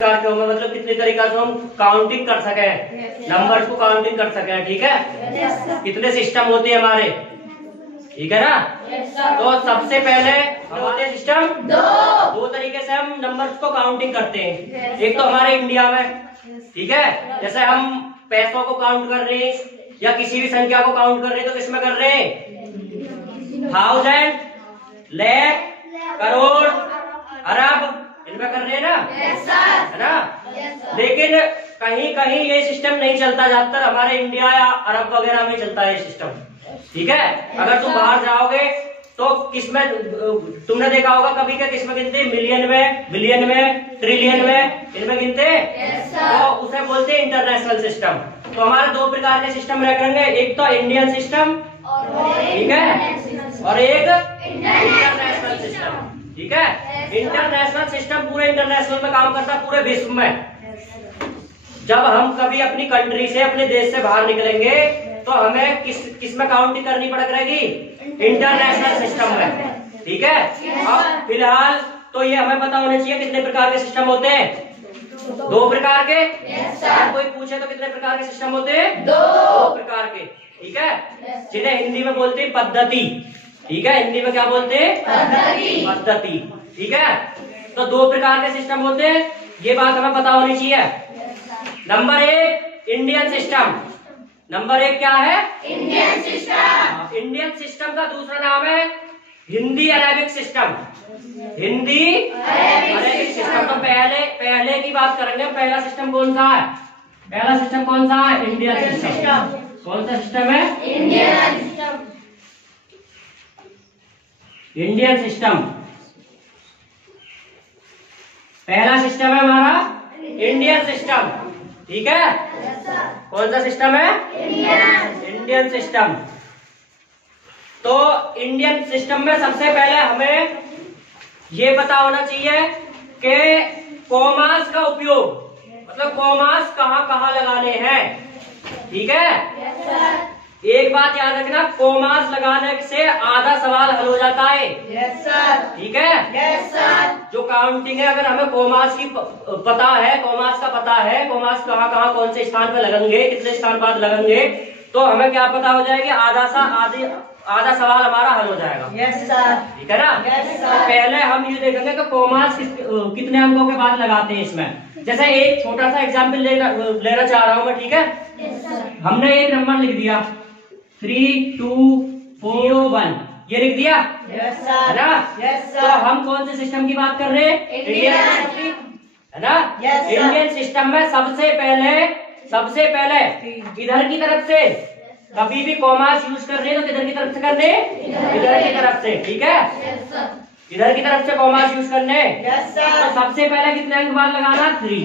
प्रकार के होंगे, मतलब कितने तरीका से हम काउंटिंग कर सके, नंबर्स को काउंटिंग कर सके। ठीक है, कितने सिस्टम होते हैं हमारे, ठीक है ना। तो सबसे पहले होते हैं सिस्टम दो तरीके से हम नंबर्स को काउंटिंग करते हैं। एक तो हमारे इंडिया में, ठीक है, जैसे हम पैसों को काउंट कर रहे हैं या किसी भी संख्या को काउंट कर रहे हैं तो किसमें कर रहे हैं, 1000, लाख, करोड़, अरब, इनमें कर रहे हैं ना, है ना। लेकिन कहीं कहीं ये सिस्टम नहीं चलता, ज्यादातर हमारे इंडिया या अरब वगैरह में चलता है ये सिस्टम। ठीक है, अगर तुम बाहर जाओगे तो किसमें तुमने देखा होगा कभी का किसमें गिनते, मिलियन में, बिलियन में, ट्रिलियन में, इनमें गिनते, तो उसे बोलते हैं इंटरनेशनल सिस्टम। तो हमारे दो प्रकार के सिस्टम रखेंगे, एक तो इंडियन सिस्टम, ठीक है, और एक इंटरनेशनल सिस्टम। ठीक है, इंटरनेशनल सिस्टम पूरे इंटरनेशनल में काम करता है, पूरे विश्व में। जब हम कभी अपनी कंट्री से, अपने देश से बाहर निकलेंगे तो हमें किस में काउंटिंग करनी पड़ेगी, इंटरनेशनल सिस्टम में। ठीक है, अब फिलहाल तो ये हमें पता होना चाहिए कितने प्रकार के सिस्टम होते हैं, दो प्रकार के। कोई पूछे तो कितने प्रकार के सिस्टम होते हैं, दो प्रकार के। ठीक है, जिन्हें हिंदी में बोलते हैं पद्धति। ठीक है, हिंदी में क्या बोलते हैं, पद्धति। ठीक है, तो दो प्रकार के सिस्टम होते हैं, ये बात हमें पता होनी चाहिए। नंबर एक इंडियन सिस्टम। नंबर एक क्या है, इंडियन सिस्टम। इंडियन सिस्टम का दूसरा नाम है Hindi Arabic system. Hindi Arabic system. तो पहले की बात करेंगे, पहला सिस्टम कौन सा है, पहला सिस्टम कौन सा है, इंडियन सिस्टम। कौन सा सिस्टम है, इंडियन सिस्टम। इंडियन सिस्टम पहला सिस्टम है हमारा, इंडियन सिस्टम। ठीक है, कौन सा सिस्टम है, इंडियन सिस्टम। तो इंडियन सिस्टम में सबसे पहले हमें ये पता होना चाहिए कि कॉमास का उपयोग, मतलब कॉमास कहाँ कहाँ लगाने हैं। ठीक है, एक बात याद रखना, कॉमास लगाने से आधा सवाल हल हो जाता है। ठीक है, जो काउंटिंग है, अगर हमें कॉमास की पता है, कॉमास का पता है, कॉमास कहाँ कहाँ कौन से स्थान पे लगेंगे, कितने स्थान बाद लगेंगे, तो हमें क्या पता हो जाएगी, आधा सवाल हमारा हल हो जाएगा। ठीक है ना। पहले हम ये देखेंगे कि कॉमास कितने अंकों के बाद लगाते हैं इसमें। जैसे एक छोटा सा एग्जाम्पल लेना चाह रहा हूं मैं। ठीक है, हमने एक नंबर लिख दिया 3241, ये लिख दिया, है ना। तो हम कौन से सिस्टम की बात कर रहे हैं, इंडियन सिस्टम की, है ना। इंडियन सिस्टम में सबसे पहले इधर की तरफ से कभी भी कॉमास यूज कर रहे हैं तो किधर की तरफ से करने, इधर की तरफ से। ठीक है, इधर की तरफ से कॉमास यूज करने। तो सबसे पहले कितने अंक बाद लगाना, 3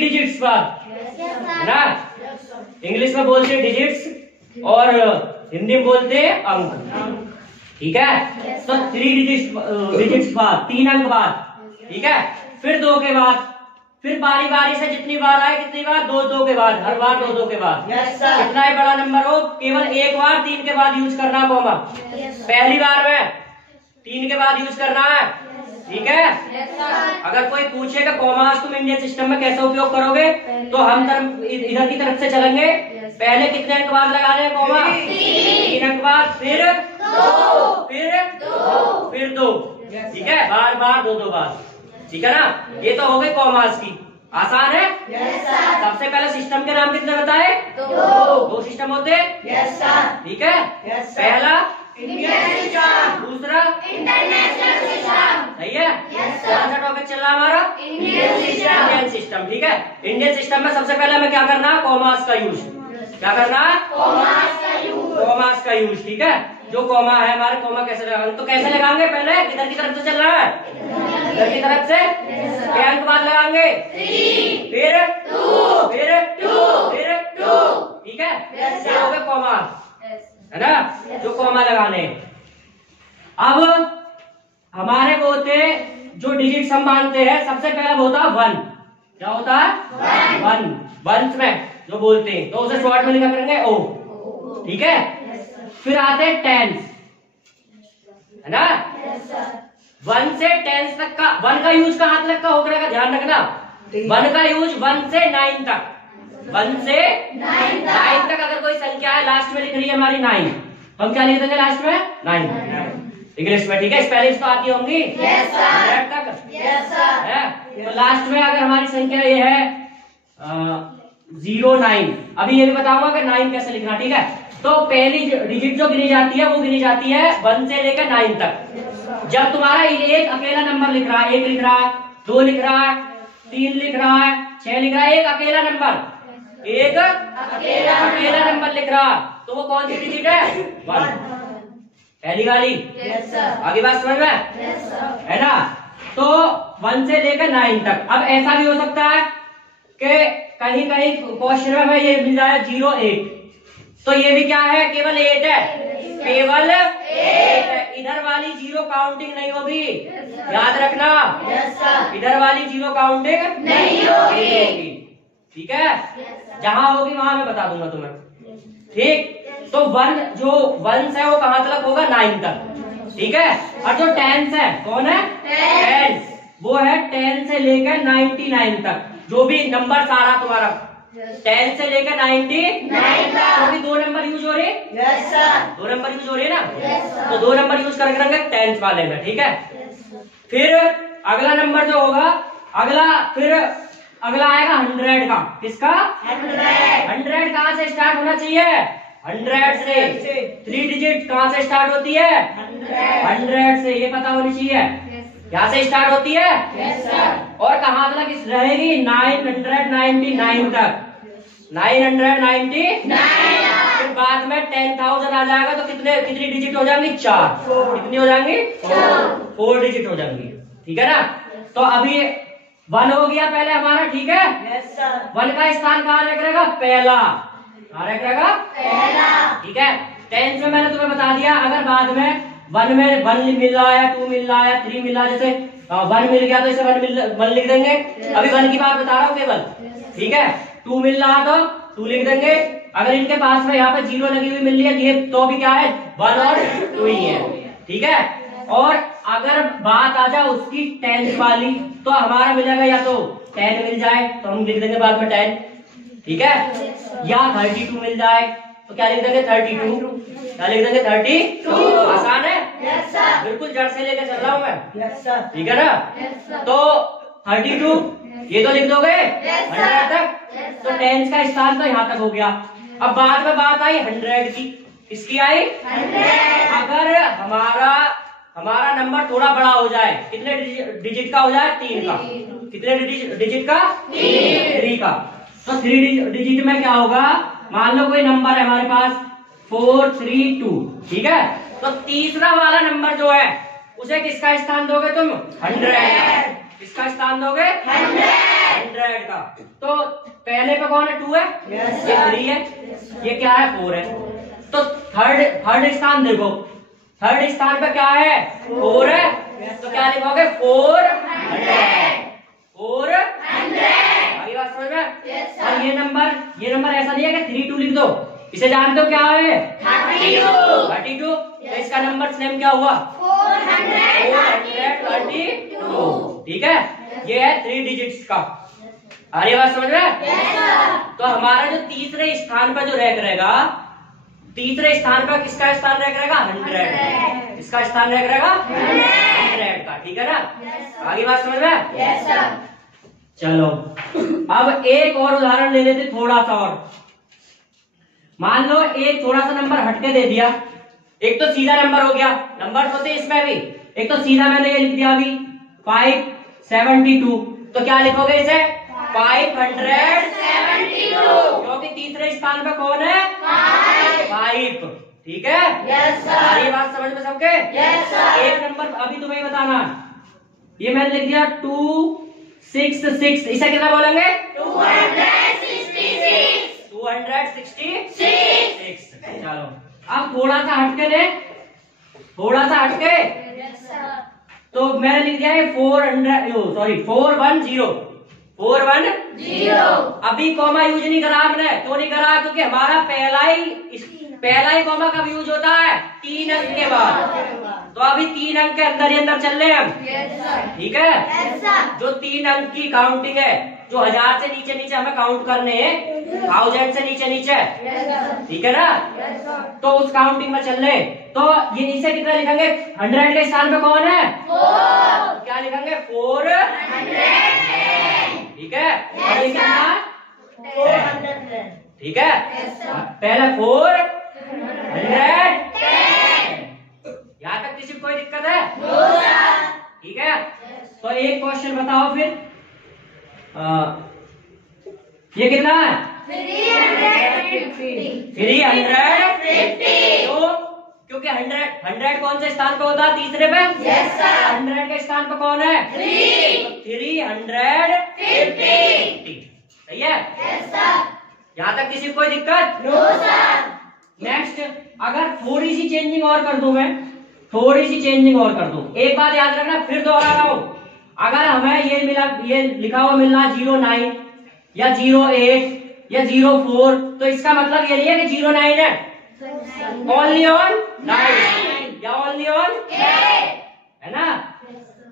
डिजिट्स बाद, है ना। इंग्लिश में बोलते हैं डिजिट्स और हिंदी में बोलते हैं अंक। ठीक है, तो 3 डिजिट्स बाद, 3 अंक बाद। ठीक है, फिर 2 के बाद, फिर बारी बारी से जितनी बार आए, कितनी बार, 2 के बाद, हर बार 2 के बाद। कितना ही बड़ा नंबर हो, केवल एक बार 3 के बाद यूज करना कॉमा। पहली बार में 3 के बाद यूज करना है। ठीक है, अगर कोई पूछेगा कॉमास तुम इंडियन सिस्टम में कैसे उपयोग करोगे, तो हम इधर की तरफ से चलेंगे। पहले कितने अंक बाद लगा रहे हैं कॉमा, 3 अंक बाद, फिर 2। ठीक है, बार बार 2 बार। ठीक है ना, ये तो हो गई कॉमास की, आसान है। सबसे पहले सिस्टम के नाम कितने बताए, 2 सिस्टम होते हैं। ठीक है, पहला इंडियन सिस्टम, दूसरा इंटरनेशनल सिस्टम। सही है, कौन सा टॉपिक चल रहा है हमारा, इंडियन सिस्टम। ठीक है, इंडियन सिस्टम में सबसे पहले हमें क्या करना है, कॉमास का यूज। क्या करना है, कॉमास का यूज। ठीक है, जो कॉमा है हमारे, कॉमा कैसे लगाएंगे, तो कैसे लगाएंगे, पहले किधर की तरफ से चल रहा है, इधर की तरफ से। क्या अंक बाद लगाएंगे, 3, फिर 2। ठीक है, क्या हो गया कॉमा, है ना, जो कॉमा लगाने। अब हमारे को होते जो डिजिट्स हम मानते हैं, सबसे पहला होता है 1। क्या होता है, 1 वंस में जो बोलते हैं, तो उसे शॉर्ट में लिखा करेंगे O। ठीक है, फिर आते हैं टेंस, है ना। 1 से 10 तक का, 1 का यूज कहां तक का होकर, ध्यान रखना। 1 का यूज 1 से 9 तक, 1 से 9 तक अगर कोई संख्या है लास्ट में लिख रही है हमारी 9, तो हम क्या लिख देंगे लास्ट में 9 इंग्लिश में, ठीक है। स्पेलिंग्स तो आती होंगी तक, तो लास्ट में अगर हमारी संख्या ये है 09, अभी ये भी बताऊंगा कि 9 कैसे लिखना, ठीक है। तो पहली डिजिट जो गिनी जाती है वो गिनी जाती है 1 से लेकर 9 तक। जब तुम्हारा एक अकेला नंबर लिख रहा है, 1 लिख रहा है, 2 लिख रहा है, 3 लिख रहा है, 6 लिख रहा है, एक अकेला नंबर, एक अकेला नंबर लिख रहा, तो वो कौन सी डिजिट है? 1, पहली वाली। आगे बात समझ में है ना। तो 1 से लेकर 9 तक। अब ऐसा भी हो सकता है कि कहीं कहीं क्वेश्चन में ये मिल जाए 08, तो ये भी क्या है? केवल 8 है, केवल 8 है। इधर वाली 0 काउंटिंग नहीं होगी, याद रखना। इधर वाली 0 काउंटिंग नहीं होगी, ठीक है। जहां होगी वहां मैं बता दूंगा तुम्हें, ठीक। तो 1 जो 1 है वो कहां तक होगा? 9 तक, ठीक है। और जो 10 है, कौन है? 10, वो है 10 से लेकर 99 तक। जो भी नंबर सारा तुम्हारा 10 से लेकर 99 तक, तो भी 2 नंबर यूज हो रहे, 2 नंबर यूज हो रहे ना, तो 2 नंबर यूज करके रखेंगे 10 वाले में, ठीक है। फिर अगला नंबर जो होगा, फिर अगला आएगा 100 का। किसका? 100 कहां से स्टार्ट होना चाहिए? 100 से। 3 डिजिट कहां से स्टार्ट होती है? 100 से, ये पता होनी चाहिए। यहाँ से स्टार्ट होती है और कहां तक रहेगी? 999 तक, 999। फिर बाद में 10,000 आ जाएगा, तो कितनी डिजिट हो जाएंगी? 4। कितनी हो जाएंगी? 4 डिजिट हो जाएंगी, ठीक है ना। तो अभी 1 हो गया पहले हमारा, ठीक है। 1 का स्थान कहाँ रहेगा? पहला। कहाँ रहेगा? पहला, ठीक है। 10 में मैंने तुम्हें बता दिया, अगर बाद में 1 में 1 मिल रहा है, 2 मिल रहा है, 3 मिल रहा है, जैसे 1 मिल गया तो इसे 1 लिख देंगे। अभी 1 की बात बता रहा हूँ केवल, ठीक है। 2 मिल रहा तो 2 लिख देंगे। अगर इनके पास में यहाँ पे 0 लगी हुई मिल रही है, ये तो भी क्या है? 1 और 2 ही है, ठीक है। और अगर बात आ जाए उसकी 10 वाली, तो हमारा मिलेगा या तो 10 मिल जाए तो हम लिख देंगे बाद में 10, ठीक है। या 32 मिल जाए तो क्या लिख देंगे? 32। क्या लिख देंगे? 32। आसान है, बिल्कुल जड़ से लेकर चल रहा हूँ मैं, ठीक है ना। तो 32 ये तो लिख दोगे 100 तक। तो 10 का स्थान तो यहाँ तक हो गया। अब बाद में बात आई 100 की। किसकी आई? 100। अगर हमारा नंबर थोड़ा बड़ा हो जाए, कितने डिजिट का हो जाए? 3 का। कितने डिजिट का? 3 का। तो 3 डिजिट में क्या होगा? मान लो कोई नंबर है हमारे पास 432, ठीक है। तो तीसरा वाला नंबर जो है उसे किसका स्थान दोगे तुम? 100। किसका स्थान दोगे? 100 का। तो पहले पे कौन है? 2 है, ये 3 है, ये क्या है? 4 है। तो थर्ड स्थान देखो, थर्ड स्थान पे क्या है? 4 है, तो क्या लिखोगे? 400। 400। आगे बात समझ में? और ये नंबर ऐसा नहीं है कि 32 लिख दो, इसे जानते हो क्या है? 32। तो इसका नंबर नेम क्या हुआ? 432, ठीक है। ये है 3 डिजिट्स का। अरे बात समझ में? तो हमारा जो तीसरे स्थान पर जो रैंक रहेगा, तीसरे स्थान पर किसका स्थान रैंक रहेगा? 100। किसका स्थान रैंक रहेगा? 100 का, ठीक है ना। आगे बात समझ में? चलो अब एक और उदाहरण ले लेते, थोड़ा सा और। मान लो एक थोड़ा सा नंबर हटके दे दिया। एक तो सीधा नंबर हो गया, नंबर होते इसमें भी। एक तो सीधा मैंने ये लिख दिया अभी 572, तो क्या लिखोगे इसे? 572, क्योंकि तीसरे स्थान पे कौन है? 5, ठीक है। ये बात समझ में सबके? एक नंबर अभी तुम्हें बताना, ये मैंने लिख दिया 266, इसे कितना बोलेंगे? 266। चलो अब थोड़ा सा हटके दे, थोड़ा सा हटके, तो मैंने लिख दिया है 410। अभी कॉमा यूज नहीं करा हमने, क्यों नहीं करा? क्योंकि हमारा पहला ही कॉमा कब यूज होता है? 3 अंक के बाद। तो अभी 3 अंक के अंदर ही अंदर चल रहे हैं हम, ठीक है। जो 3 अंक की काउंटिंग है जो 1000 से नीचे नीचे हमें काउंट करने हैं, 1000 से नीचे नीचे, ठीक है ना। तो उस काउंटिंग में चल रहे, तो ये इसे कितना लिखेंगे, 100 के स्थान पे कौन है, 4, क्या लिखेंगे 400, ठीक है। और ये कितना, 400, ठीक है। पहले 410, यहाँ तक किसी को कोई दिक्कत है, ठीक है। तो एक क्वेश्चन बताओ फिर, ये कितना है, 350, तो क्योंकि 100 कौन से स्थान पे होता है, तीसरे पे, 100 के स्थान पे कौन है, 350, सही है। यहाँ तक किसी को कोई दिक्कत, नेक्स्ट अगर थोड़ी सी चेंजिंग और कर दूं, मैं थोड़ी सी चेंजिंग और कर दूं, एक बात याद रखना, फिर दोहरा रहा हूं, अगर हमें ये मिला, ये लिखा हुआ मिलना 09 या 08 या 04, तो इसका मतलब ये नहीं है कि 09 है, ओनली ऑन 9 या ओनली ऑन 8, है ना,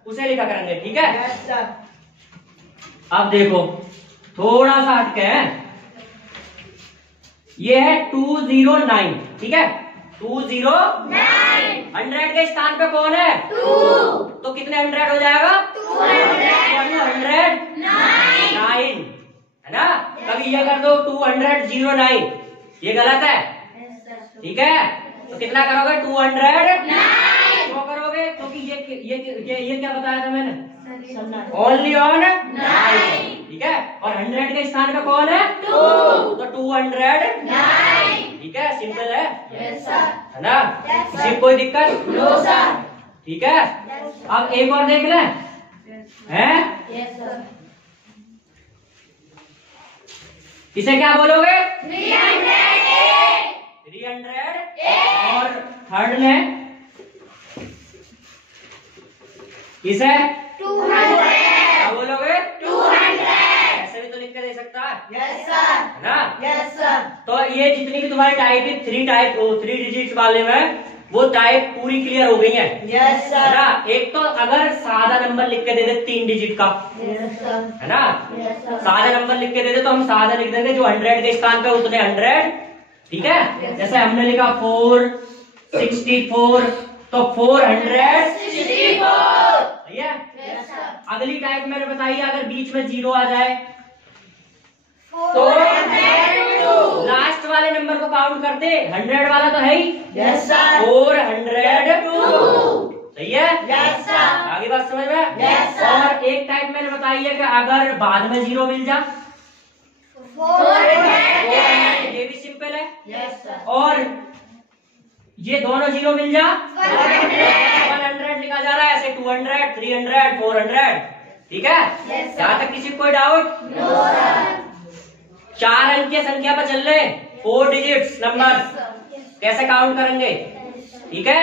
उसे लिखा करेंगे, ठीक है। अब देखो थोड़ा सा हटके है, ये है 209, ठीक है, 209, 100 के स्थान पे कौन है, 2, तो कितने 100 हो जाएगा, 209, है ना। कभी ये कर दो 209, ये गलत है, ठीक है। तो कितना करोगे, 209 क्यों करोगे, क्योंकि ये क्या बताया था मैंने, ओनली ऑन 9, ठीक है। और 100 के स्थान पे कौन है, 2, तो 209, ठीक है, सिंपल है, है ना, किसी कोई दिक्कत, ठीक है। अब एक और देख लें, हैं, इसे क्या बोलोगे, 300, और थर्ड में इसे 200, क्या बोलोगे, 200, ऐसे भी तो लिख के दे सकता है, है ना, तो ये जितनी भी तुम्हारी टाइप है, 3 डिजिट वाले में, वो टाइप पूरी क्लियर हो गई है, है ना। एक तो अगर सादा नंबर लिख के दे दे 3 डिजिट का, है ना, सादा नंबर लिख के दे दे तो हम सादा लिख देंगे, जो 100 के स्थान पे उतने 100, ठीक है। जैसे हमने लिखा 464, तो 464, सही है। अगली टाइप मैंने बताई, अगर बीच में 0 आ जाए तो लास्ट वाले नंबर को काउंट करते, 100 वाला तो है ही, 402, सही है, आगे बात समझ में। और एक टाइप मैंने बताई है कि अगर बाद में 0 मिल जा, 400, ये भी सिंपल है, और ये दोनों 0 मिल जा, 100 लिखा जा रहा है, ऐसे 200, 300, 400, ठीक है। यहाँ तक किसी को कोई डाउट, 4 अंक की संख्या पर चल रहे, 4 डिजिट्स नंबर कैसे काउंट करेंगे, ठीक है।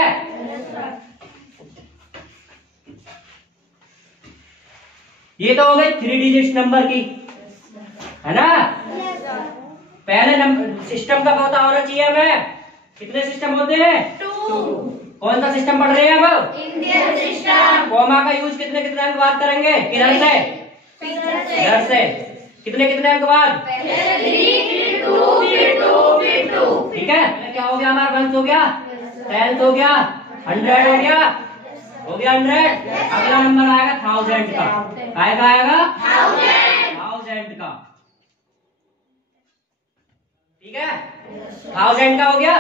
ये तो हो गए 3 डिजिट्स नंबर की, है ना। पहले नंबर सिस्टम का पता होना चाहिए हमें, कितने सिस्टम होते हैं, 2। कौन सा सिस्टम पढ़ रहे हैं अब, इंडियन सिस्टम। कॉमा का यूज कितने कितने अंक बाद करेंगे, किधर से, इधर से, कितने कितने अंक बाद, 3, 2, ठीक है। क्या हो गया हमारा, 1 हो गया, 10 हो गया, 100 हो गया, 100। अगला नंबर आएगा 1000 का, आएगा 1000 का, ठीक है। 1000 का हो गया,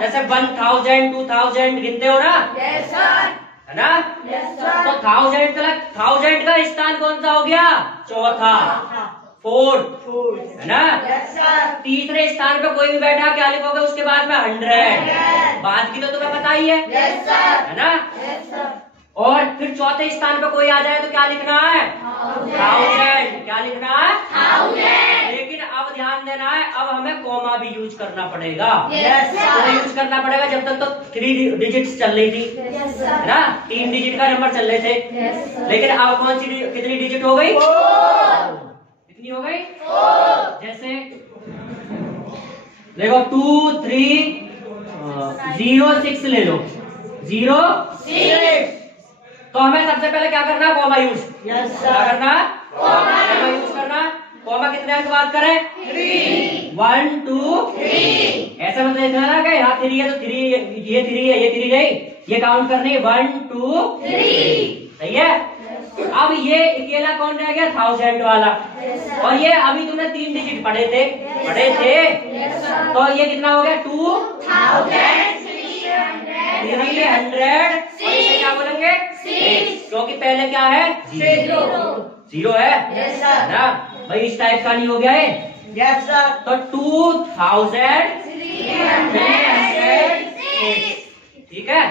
जैसे 1000, 2000 गिनते हो ना, है ना, तो 1000 का स्थान कौन सा हो गया, चौथा, 4, है ना। तीसरे स्थान पे कोई भी बैठा, क्या लिखोगे उसके बाद में, 100, बाद की तो तुम्हें पता ही है ना। और फिर चौथे स्थान पे कोई आ जाए तो क्या लिखना है, 1000, क्या लिखना है, लेकिन अब ध्यान देना है, अब हमें कॉमा भी यूज करना पड़ेगा, तो यूज करना पड़ेगा। जब तक तो 3 डिजिट्स चल रही थी, है ना, 3 डिजिट का नंबर चल रहे थे, लेकिन अब कौन सी कितनी डिजिट हो गई, कितनी हो गई, जैसे देखो 2, 3, 0, 6 ले लो, 0, 6, तो हमें सबसे पहले क्या करना है, कॉमा यूज, क्या करना है, कॉमा यूज करना करना, कॉमा कितने अंक बात करें? 1 2 3। ऐसा मतलब इतना ना कि यहाँ 3 है तो 3, ये 3 है, ये 3 नहीं, ये काउंट करनी 1 2 3। सही है। अब ये अकेला कौन रह गया? 1000 वाला। और ये अभी तुमने 3 डिजिट पढ़े थे तो ये कितना हो गया? 2300। क्या बोलेंगे? 6, क्योंकि पहले क्या है? 0 है ना भाई। इस टाइप का नहीं हो गया है? Yes sir. तो 2306। ठीक है।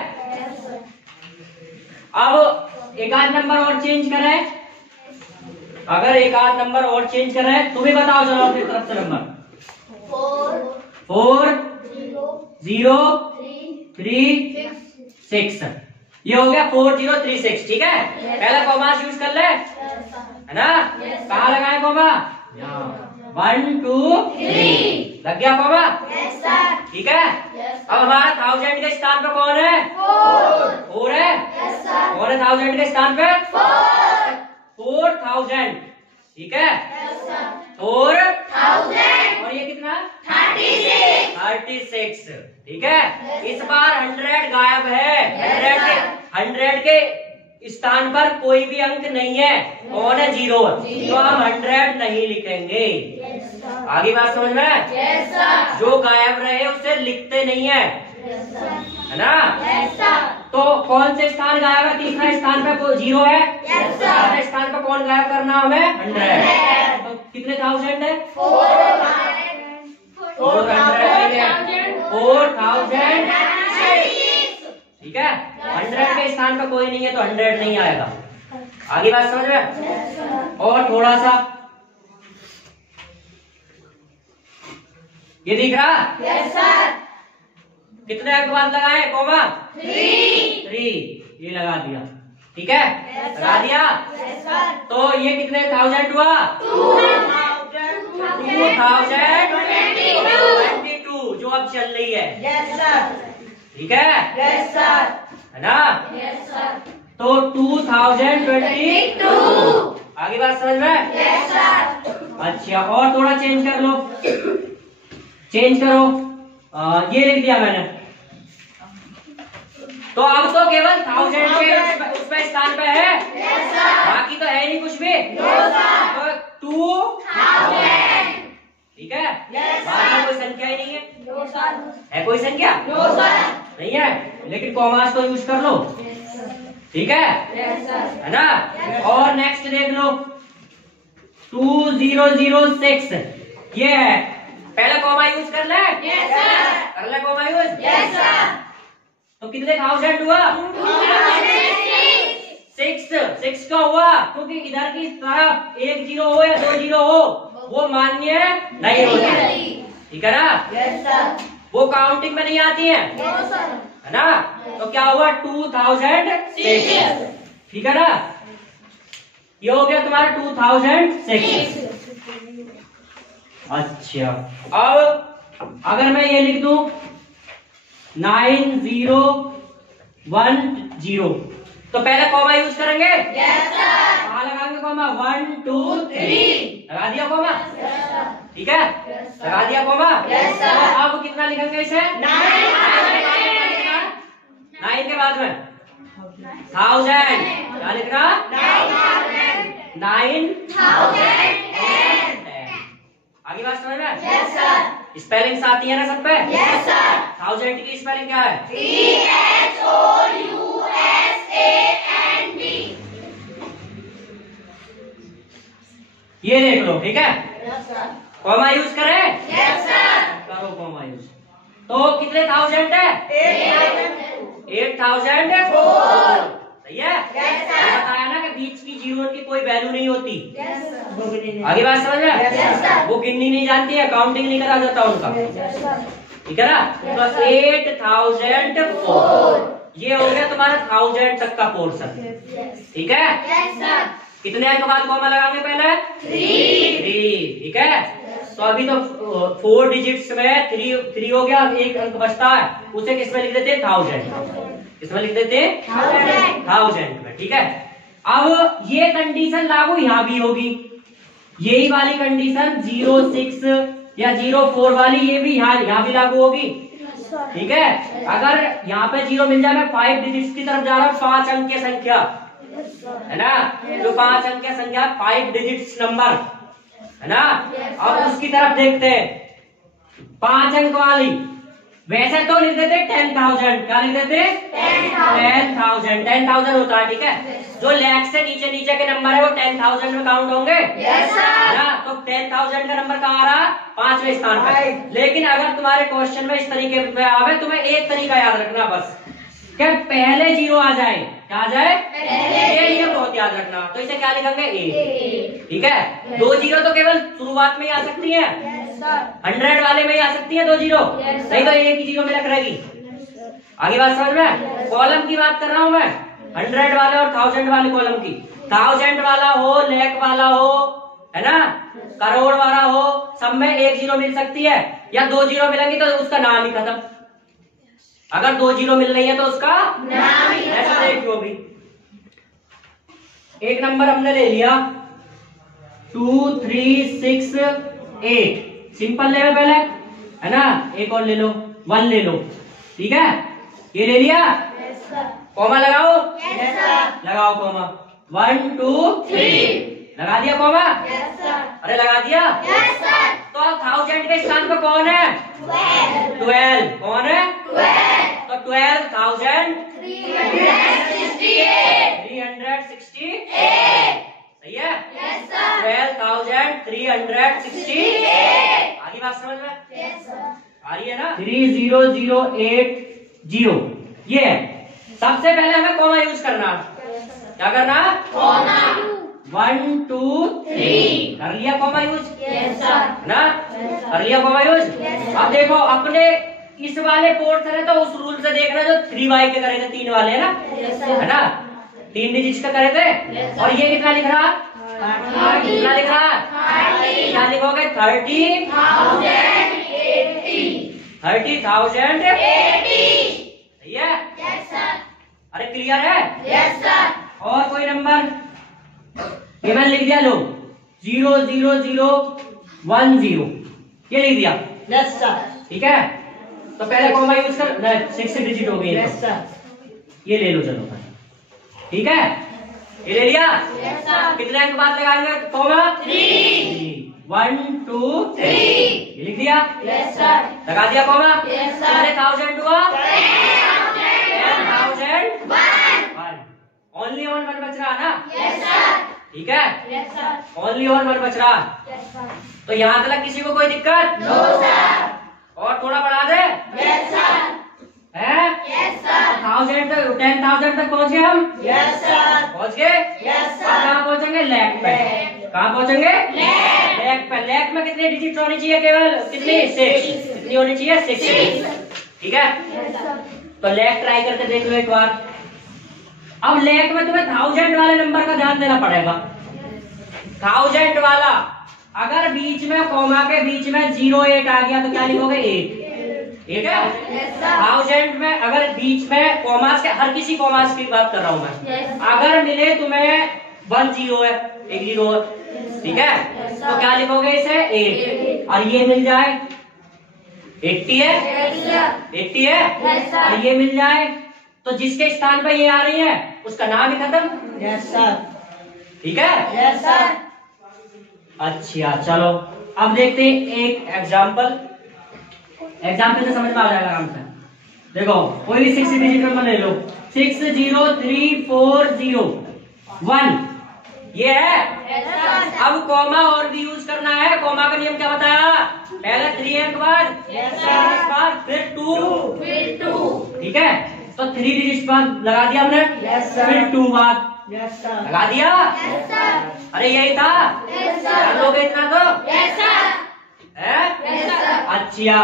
अब एक आध नंबर और चेंज करें, अगर एक आध नंबर और चेंज करें तो भी बताओ, चलो अपनी तरफ से नंबर 4 0 3 6। ये हो गया 4036। ठीक है। पहला कॉमा यूज कर ले, है ना? कहाँ लगाए कॉमा? 1 2 3 लग गया कॉमा? ठीक है। अब हमारा 1000 के स्थान पे कौन है? 4 है। कौन है 1000 के स्थान पे? 4000। ठीक है। 4000 और ये कितना? 36। ठीक है। इस बार 100 गायब है। 100 के स्थान पर कोई भी अंक नहीं है। कौन है? 0। तो हम 100 नहीं लिखेंगे। आगे बात समझ में? जो गायब रहे उसे लिखते नहीं है, है ना? तो कौन से स्थान गायब है? तीसरा स्थान पे 0 है। चौथा स्थान पे कौन गायब करना हमें? 100। तो कितने 1000 है? 4000। ठीक है। 100 के स्थान पे कोई नहीं है तो 100 नहीं आएगा। आगे बात समझ में? और थोड़ा सा ये दिख रहा? Yes sir. कितने अंक बाद लगाए कॉमा? 3। ये लगा दिया। ठीक है। लगा दिया। Yes sir. तो ये कितने 1000 हुआ? 2022 जो अब चल रही है। Yes sir. ठीक है। Yes sir. है ना? Yes sir. तो 2022। आगे बात समझ में? Yes sir. अच्छा, और थोड़ा चेंज कर लो, चेंज करो। ये लिख दिया मैंने। तो अब तो केवल 1000 के उस पे स्थान पे है, बाकी तो है नहीं कुछ भी। तो 2000। ठीक है। बाहर कोई संख्या ही नहीं है। है कोई संख्या? नहीं है, लेकिन कॉमास तो यूज कर लो। ठीक है, है ना? और नेक्स्ट देख लो 2006। ये है। पहले कॉमा यूज कर ले। कर ले कॉमा यूज। तो कितने 1000 हुआ? 6 का हुआ, क्योंकि इधर की तरफ 1 0 हो या 2 0 हो वो मान्य नहीं होती। ठीक है ना? वो काउंटिंग में नहीं आती है, है ना? तो क्या हुआ? 2006। ठीक है ना? ये हो गया तुम्हारा 2006। अच्छा, अब अगर मैं ये लिख दूं 9010, तो पहले कॉमा यूज करेंगे। कहाँ लगाएंगे कॉमा? 1 2 3 लगा दिया कॉमा। ठीक है, लगा दिया कॉमा। तो अब कितना लिखेंगे इसे? 9 के बाद में 1000। क्या लिखना? 9010। आगे बात समझ में? स्पेलिंग आती है ना सब पे? 1000 की स्पेलिंग क्या है? THOUSAND। ये देख लो। ठीक है, कॉमा यूज करें? करो कॉमा यूज। तो कितने 1000 है? 8004। सही है। बताया ना कि बीच की जीरो की कोई वैल्यू नहीं होती। आगे बात समझ में? वो गिननी नहीं जानती है, काउंटिंग नहीं करा जाता उनका। ठीक है ना? तो 8004 ये हो गया तुम्हारा 1000 तक का पोर्शन। ठीक है। कितने अंक बाद कॉमा लगाएंगे? पहले 3। ठीक है। तो अभी तो 4 डिजिट्स में 3 हो गया, एक अंक बचता है, उसे किसमें लिख देते? 1000। किसमें लिख देते? 1000 में। ठीक है। अब ये कंडीशन लागू यहाँ भी होगी। यही वाली कंडीशन 06 या 04 वाली ये भी यहाँ भी लागू होगी। ठीक है, अगर यहाँ पे 0 मिल जाए, मैं 5 डिजिट्स की तरफ जा रहा हूँ, 5 अंक की संख्या है ना, जो 5 अंक की संख्या 5 डिजिट्स नंबर है ना। अब उसकी तरफ देखते हैं 5 अंक वाली। वैसे तो लिख देते 10,000, क्या लिख देते 10,000 होता है। ठीक है, जो लैख से नीचे नीचे के नंबर है वो 10,000 में काउंट होंगे ना। तो 10,000 का नंबर कहाँ आ रहा, 5वें स्थान पे। लेकिन अगर तुम्हारे क्वेश्चन में इस तरीके में आवे, तुम्हें एक तरीका याद रखना बस, क्या पहले 0 आ जाए, क्या आ जाए ये बहुत याद रखना। तो इसे क्या लिखेंगे ए। ठीक है, 2 0 तो केवल शुरुआत में ही आ सकती है, 100 वाले में ही आ सकती है 2 0, नहीं तो एक ही 0 में लग रहेगी। आगे बात समझ में, कॉलम की बात कर रहा हूं मैं, 100 वाले और 1000 वाले कॉलम की। 1000 वाला हो, लाख वाला हो, है ना, करोड़ वाला हो, सब में एक 0 मिल सकती है, या 2 0 मिलेंगी तो उसका नाम ही खत्म। अगर 2 0 मिल रही है तो उसका नाम ही ऐसा देखो भी। एक नंबर हमने ले लिया 2 3 6 8, सिंपल ले लो पहले, है ना। एक और ले लो, 1 ले लो। ठीक है, ये ले लिया, कॉमा लगाओ, लगाओ कॉमा, 1 2 3 लगा दिया कॉमा, अरे लगा दिया। तो 1000 के स्थान पे कौन है, 12, कौन है, तो 12,368 सही है, 12,368। आगे बात समझ में आ रही है ना। 30080 ये है। सबसे पहले हमें कॉमा यूज करना, क्या करना, कॉमा। 1 2 3 कर लिया कॉमा यूज, ना, कर लिया कॉमा यूज। अब देखो अपने इस वाले पोर्शन है तो उस रूल से देखना जो 3y के करे थे, 3 वाले है ना, है ना, 3 डिजिट्स का करे थे। और ये कितना लिख रहा, कितना लिख रहा, क्या लिखोगे, 30,080 सही है। अरे क्लियर है, और कोई नंबर ये मैंने लिख दिया, लो 00010 ये लिख दिया, ठीक है। तो पहले कॉमा यूज कर, 6 डिजिट हो गई, ये ले लो चलो, ठीक है, ये ले लिया। कितने अंक बाद लगाएंगे कॉमा, 1 2 3 ये लिख दिया, लगा दिया कॉमा। कितने 1000 हुआ, 10,001, ओनली 1 बच रहा ना, ठीक है, ओनली 1 बच रहा। तो यहाँ तक किसी को कोई दिक्कत, नो सर। और थोड़ा बढ़ा दे, यस सर, है, यस सर। 10,000 तक पहुँच गए हम, यस सर, पहुँच गए, यस सर। कहाँ पहुँचेंगे, लाख पे। कहाँ पहुँचेंगे, लाख पे। लाख में कितने डिजिट होनी चाहिए, केवल कितनी, 6। कितनी होनी चाहिए, 6। ठीक है, तो लाख ट्राई करके देख लो एक बार। अब लाख में तुम्हें 1000 वाले नंबर का ध्यान देना पड़ेगा। 1000 वाला अगर बीच में कॉमा के बीच में 08 आ गया तो क्या लिखोगे, 8, ठीक है। 1000 में अगर बीच में कॉमास के, हर किसी कॉमास की बात कर रहा हूं मैं, अगर मिले तुम्हें 1 0 है, 1 0 है, ठीक है, तो क्या लिखोगे इसे, 8। और ये मिल जाए 80 है, 80 है, और ये मिल जाए तो जिसके स्थान पर ये आ रही है उसका नाम ही खत्म, यस सर, ठीक है, यस सर। अच्छा चलो अब देखते हैं एक एग्जाम्पल से समझ में आ जाएगा आराम से। देखो कोई भी 6 डिजिट नंबर ले लो, 60340 ये है। अब कॉमा और भी यूज करना है। कॉमा का नियम क्या बताया, पहले 3 के बाद, फिर 2, ठीक है। तो 3 डिजिट बाद लगा दिया हमने, फिर 2 बाद लगा दिया, अरे यही था, लोग इतना तो है। अच्छा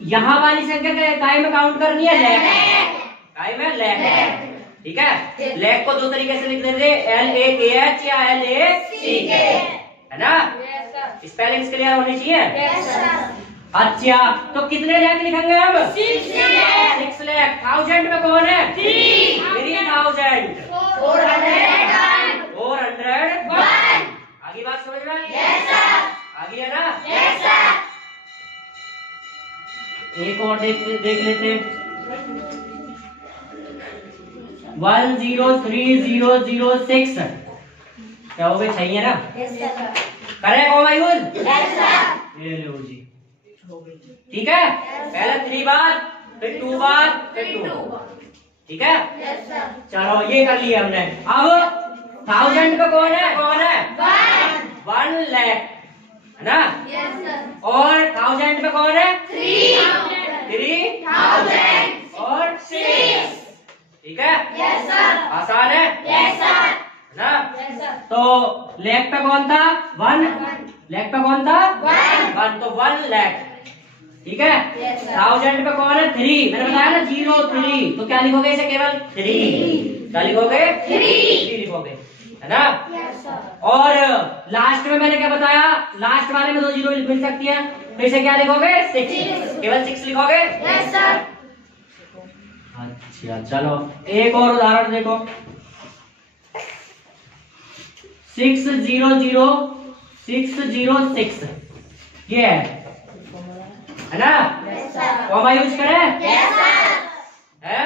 यहाँ वाली संख्या काय में काउंट करनी है, काय में लैख, ठीक है। लैख को 2 तरीके से लिख देते, LAKH या LACK, है ना, स्पेलिंग्स क्लियर होनी चाहिए। अच्छा तो कितने लाख लिखेंगे हम, 6 लाख। 1000 में कौन है, 3,000, 401। आगे बात समझ में में? आ गई है ना? एक और देख लेते हैं। 103,006 क्या हो गए? सही है ना? करें कॉमा यूज? ये लो जी, ठीक है। पहले 3 बाद, फिर 2 बाद, फिर 2, ठीक है। चलो ये कर लिया हमने। अब 1000 पे कौन है? 1 लाख है ना? और 1000 पे कौन है? 3,000 और 6, ठीक है। आसान है ना? तो लाख पे कौन था? 1। लाख पे कौन था? 1, तो 1 लाख, ठीक है। 1000 पे कौन है? 3। मैंने बताया ना 0 3, तो क्या लिखोगे इसे? केवल 3। क्या लिखोगे? 3 लिखोगे, है ना? और लास्ट में मैंने क्या बताया? लास्ट वाले में 2 जीरो मिल सकती है, तो इसे क्या लिखोगे? 6। केवल 6 लिखोगे? अच्छा चलो एक और उदाहरण देखो। 6,0,0,606 ये है ना? कॉमा यूज करें? है?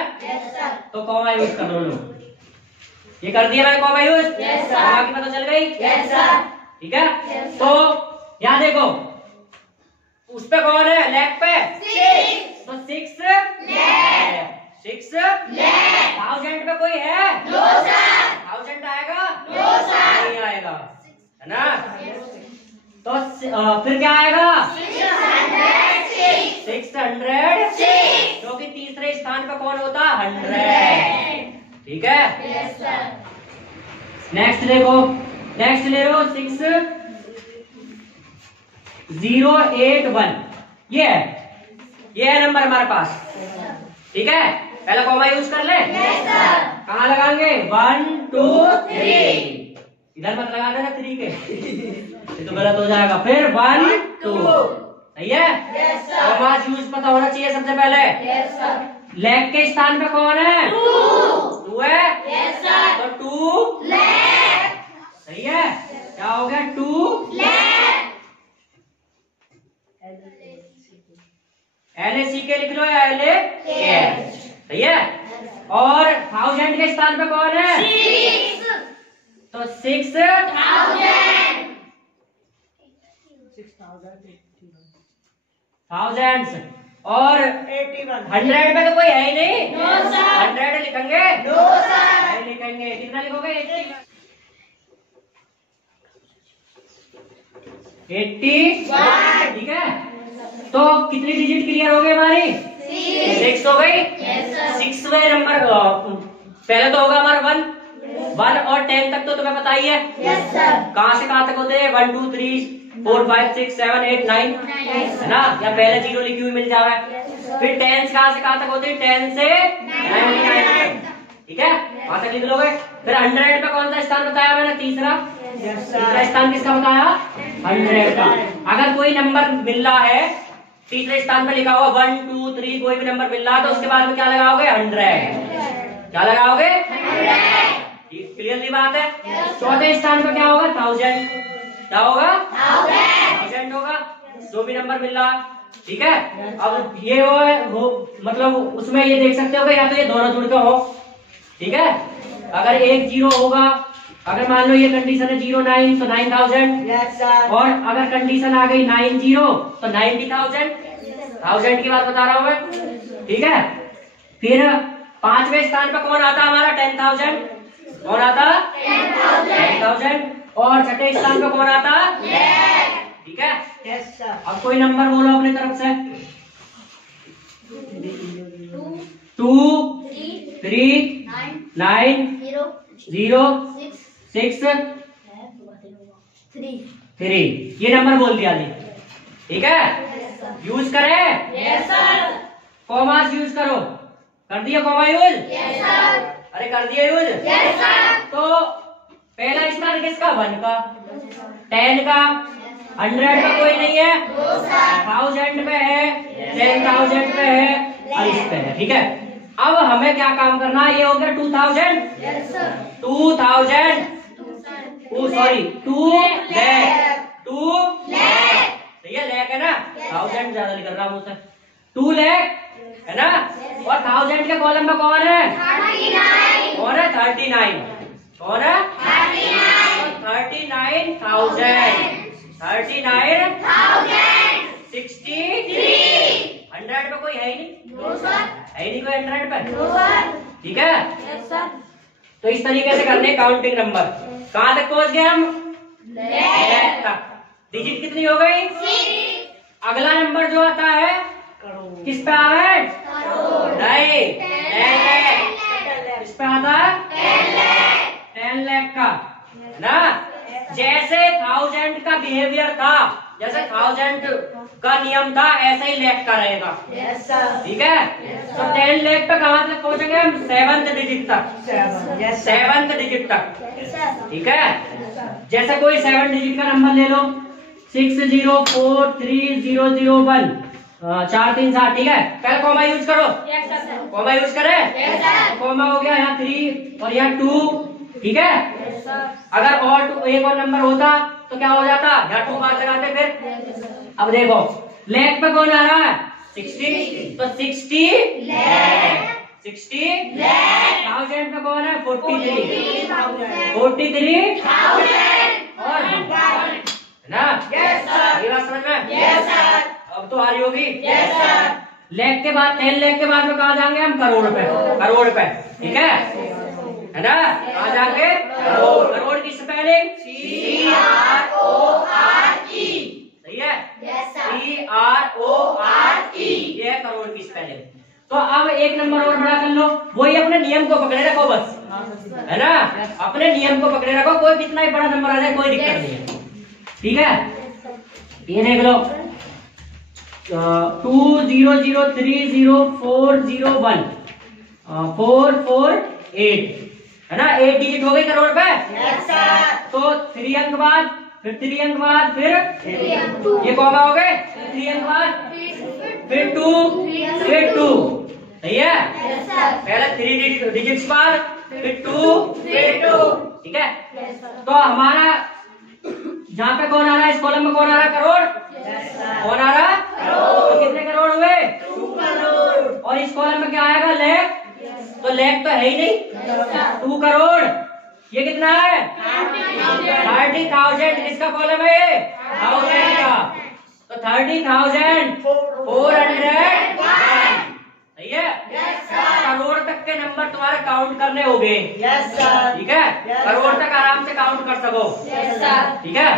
तो कॉमा यूज कर लो। ये कर दिया मैंने कॉमा यूज? कॉमा की पता चल गई? ठीक है। तो यहाँ देखो, उस पे कौन है? लैक पे? तो 6 लाख। 6 लाख। 1000 पे कोई है? 1000 आएगा? नहीं आएगा, है ना? तो फिर क्या आएगा? 606, क्योंकि तीसरे स्थान पे कौन होता? 100, ठीक है। नेक्स्ट देखो, नेक्स्ट ले लो 6081, ये है नंबर हमारे पास, ठीक है। पहले कॉमा यूज कर ले। कहाँ लगाएंगे? 1 2 3, इधर मत लगा देना 3 के, ये तो गलत हो जाएगा। फिर 1 2, सही है। कॉमा यूज पता होना चाहिए सबसे पहले। लैक के स्थान पे कौन है? 2 है, तो 2 लाख, सही है। क्या हो गया? 2 लाख। LACK लिख लो या LAKH, सही है। और 1000 के स्थान पे कौन है? 6, तो 6,000। और 100 पे तो कोई है ही नहीं, 100 लिखेंगे? नहीं लिखेंगे। कितना लिखोगे? 81, ठीक है। तो कितनी डिजिट क्लियर हो गई हमारी? 6 हो गई। 6वें नंबर पहले तो होगा हमारा 1 और 10 तक तो तुम्हें पता ही है। कहाँ से कहाँ तक होते हैं? 1 2 3 4 5 6 7 8 9, है ना? या पहले 0 लिखी हुई मिल जाए। फिर 10 कहाँ से कहाँ तक होते हैं? 10 से 99, ठीक है। वहां तक लिख लोगे। फिर 100 पे कौन सा स्थान बताया मैंने? तीसरा स्थान किसका बताया? 100 का। अगर कोई नंबर मिल रहा है तीसरे स्थान पे लिखा हुआ 1 2 3, कोई भी नंबर मिल रहा है, तो उसके बाद में क्या लगाओगे? 100। क्या लगाओगे? 100। क्लियरली बात है। चौथे स्थान पे क्या होगा? 1000। क्या होगा? 1000 होगा, जो भी नंबर मिल रहा, ठीक है। अब ये हो मतलब उसमें ये देख सकते हो या तो ये दोनों जुड़ के हो, ठीक है। अगर एक 0 होगा, अगर मान लो ये कंडीशन है 09 तो 9000, और अगर कंडीशन आ गई 90 तो 90,000। 1000 की बात बता रहा हूं मैं, ठीक है। फिर 5वें स्थान पर कौन आता हमारा? 10,000। कौन आता? 10,000। और छठे स्थान पर कौन आता? ठीक है। अब कोई नंबर बोलो अपनी तरफ से। 2 3 9 0 6 3, ये नंबर बोल दिया जी, ठीक है। यूज करें? कॉमास यूज करो। कर दिया कॉमा यूज? अरे कर दिया यूज? तो पहला स्थान किसका? 1 का, 10 का, 100 का कोई नहीं है, 1000 पे है, 10,000 पे है, और इस पे है, ठीक है। अब हमें क्या काम करना है? ये हो गया 2000, 2000 सॉरी 2 लाख, 2 लाख, सही है, लाख है ना, 1000 ज्यादा निकल रहा मुझसे, 2 लाख है ना। और 1000 के कॉलम में कौन है? 39, कौन है? 39, कौन है? 39,000, 39,000, 63, 100 पे कोई है ही नहीं, है ही नहीं कोई 100 पे, ठीक है। तो इस तरीके से करने काउंटिंग नंबर। कहाँ तक पहुंच गए हम? लाख तक। डिजिट कितनी हो गई? 6। अगला नंबर जो आता है किस पे आ रहा है? नहीं, 10 लाख। किस पे आता है? 10 लाख का ना। जैसे 1000 का बिहेवियर था, जैसे 1000 का नियम था, ऐसा ही लाख का रहेगा, ठीक है। तो 10 लाख पे कहाँ तक पहुंचेंगे हम? 7th डिजिट तक, 7th डिजिट तक, ठीक है। जैसे कोई 7 डिजिट का नंबर ले लो, 60430001, 437, ठीक है। पहले कॉमा यूज करो, कॉमा यूज करे, कॉमा हो गया यहाँ 3 और यहाँ 2, ठीक है। अगर और एक और नंबर होता तो क्या हो जाता? यहाँ 2 बार लगाते फिर। अब देखो लाख पे कौन आ रहा है? 60, तो 60 लाख, 60 लाख। 1000 पे कौन है? 43, 43,000 और ना, ये बात समझ में? अब तो आ रही होगी। लाख के बाद 10 लाख के बाद में कहाँ जाएंगे हम? करोड़ पे, करोड़ पे, ठीक है ना। कहाँ जाएंगे? करोड़। करोड़ की स्पेलिंग CRORE, सही है, CRORE, ये है करोड़ की स्पेलिंग। तो अब एक नंबर और बड़ा कर लो, वही अपने नियम को पकड़े रखो बस, है ना, अपने नियम को पकड़े रखो, कोई कितना ही बड़ा नंबर आ जाए कोई दिक्कत नहीं है, ठीक है। ये देख लो 200300401 448, है ना, 8 डिजिट हो गई करोड़ पे। तो 3 अंक बाद, फिर 3 अंक बाद, फिर ये कॉमा हो गए, 3 अंक बाद, फिर 2, फिर 2, सही है। पहले 3 डिजिट्स बाद, फिर 2, फिर 2, ठीक है। तो हमारा जहाँ पे कौन आ रहा है? इस कॉलम में कौन आ रहा है? करोड़, कौन आ रहा है? तो कितने करोड़ हुए? 2 करोड़। और इस कॉलम में क्या आएगा? लाख, तो लाख तो है ही नहीं, 2 करोड़। ये कितना है? 30,000। किसका कॉलम है ये? 1000 का, तो 30,401, सही है। करोड़ तक के नंबर तुम्हारे काउंट करने होंगे, ठीक है। करोड़ तक आराम से काउंट कर सको, ठीक है।